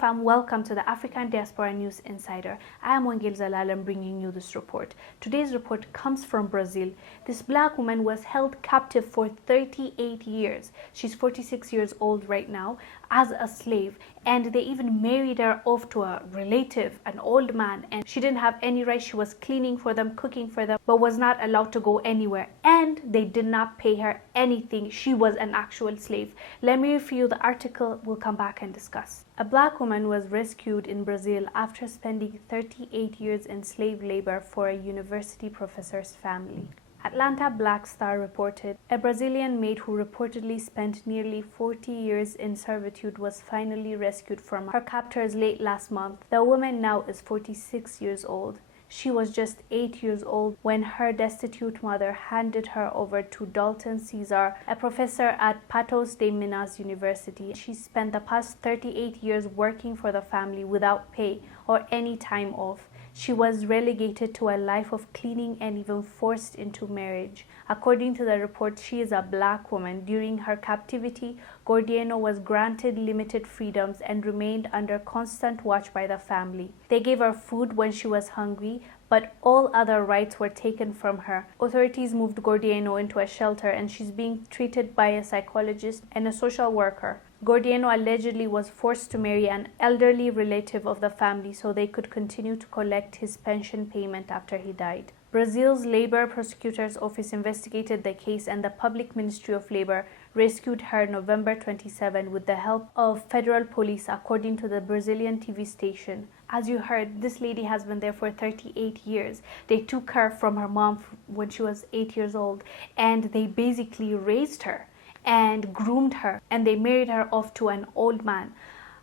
fam, welcome to the African Diaspora News Insider. I am Wangel Zalalam bringing you this report. Today's report comes from Brazil. This black woman was held captive for 38 years. She's 46 years old right now as a slave, and they even married her off to a relative, an old man, and she didn't have any rights. She was cleaning for them, cooking for them, but was not allowed to go anywhere, and they did not pay her anything. She was an actual slave. Let me read you the article. We'll come back and discuss. A black woman was rescued in Brazil after spending 38 years in slave labor for a university professor's family. Atlanta Black Star reported a Brazilian maid who reportedly spent nearly 40 years in servitude was finally rescued from her captors late last month. The woman now is 46 years old. She was just 8 years old when her destitute mother handed her over to Dalton Cesar, a professor at Patos de Minas University. She spent the past 38 years working for the family without pay or any time off. She was relegated to a life of cleaning and even forced into marriage. According to the report, she is a black woman. During her captivity, Gordiano was granted limited freedoms and remained under constant watch by the family. They gave her food when she was hungry, but all other rights were taken from her. Authorities moved Gordiano into a shelter, and she's being treated by a psychologist and a social worker. Gordiano allegedly was forced to marry an elderly relative of the family so they could continue to collect his pension payment after he died. Brazil's Labor Prosecutor's Office investigated the case, and the Public Ministry of Labor rescued her November 27 with the help of federal police, according to the Brazilian TV station. As you heard, this lady has been there for 38 years. They took her from her mom when she was 8 years old, and they basically raised her and groomed her, and they married her off to an old man.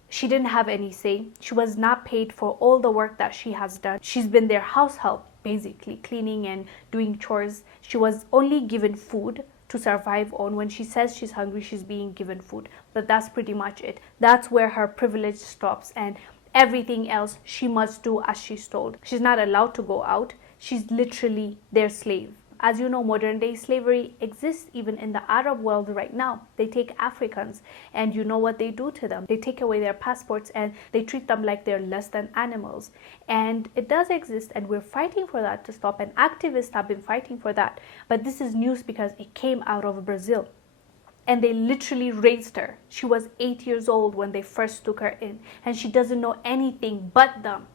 She didn't have any say. She was not paid for all the work that she has done. She's been their house help, basically cleaning and doing chores. She was only given food to survive on. When she says she's hungry, she's being given food, but that's pretty much it. That's where her privilege stops, and everything else she must do as she's told. She's not allowed to go out. She's literally their slave. As you know, modern day slavery exists even in the Arab world right now. They take Africans, and you know what they do to them. They take away their passports and they treat them like they're less than animals. And it does exist, and we're fighting for that to stop, and activists have been fighting for that. But this is news because it came out of Brazil, and they literally raised her. She was 8 years old when they first took her in, and she doesn't know anything but them.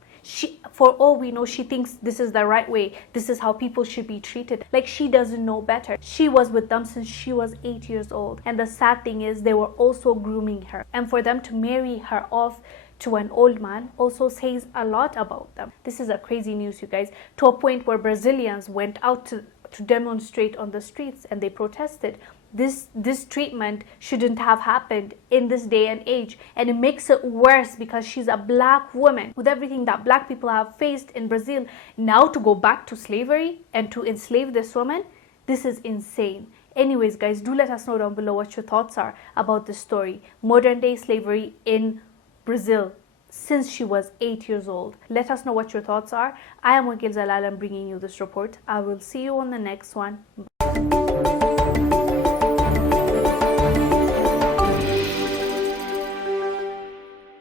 For all we know, she thinks this is the right way. This is how people should be treated. Like, she doesn't know better. She was with them since she was 8 years old. And the sad thing is, they were also grooming her. And for them to marry her off to an old man also says a lot about them. This is a crazy news, you guys, to a point where Brazilians went out to demonstrate on the streets, and they protested. This treatment shouldn't have happened in this day and age, and it makes it worse because she's a black woman. With everything that black people have faced in Brazil, now to go back to slavery and to enslave this woman, this is insane. Anyways, guys, do let us know down below what your thoughts are about this story. Modern day slavery in Brazil since she was 8 years old. Let us know what your thoughts are. I am Wangel Zalalam bringing you this report. I will see you on the next one.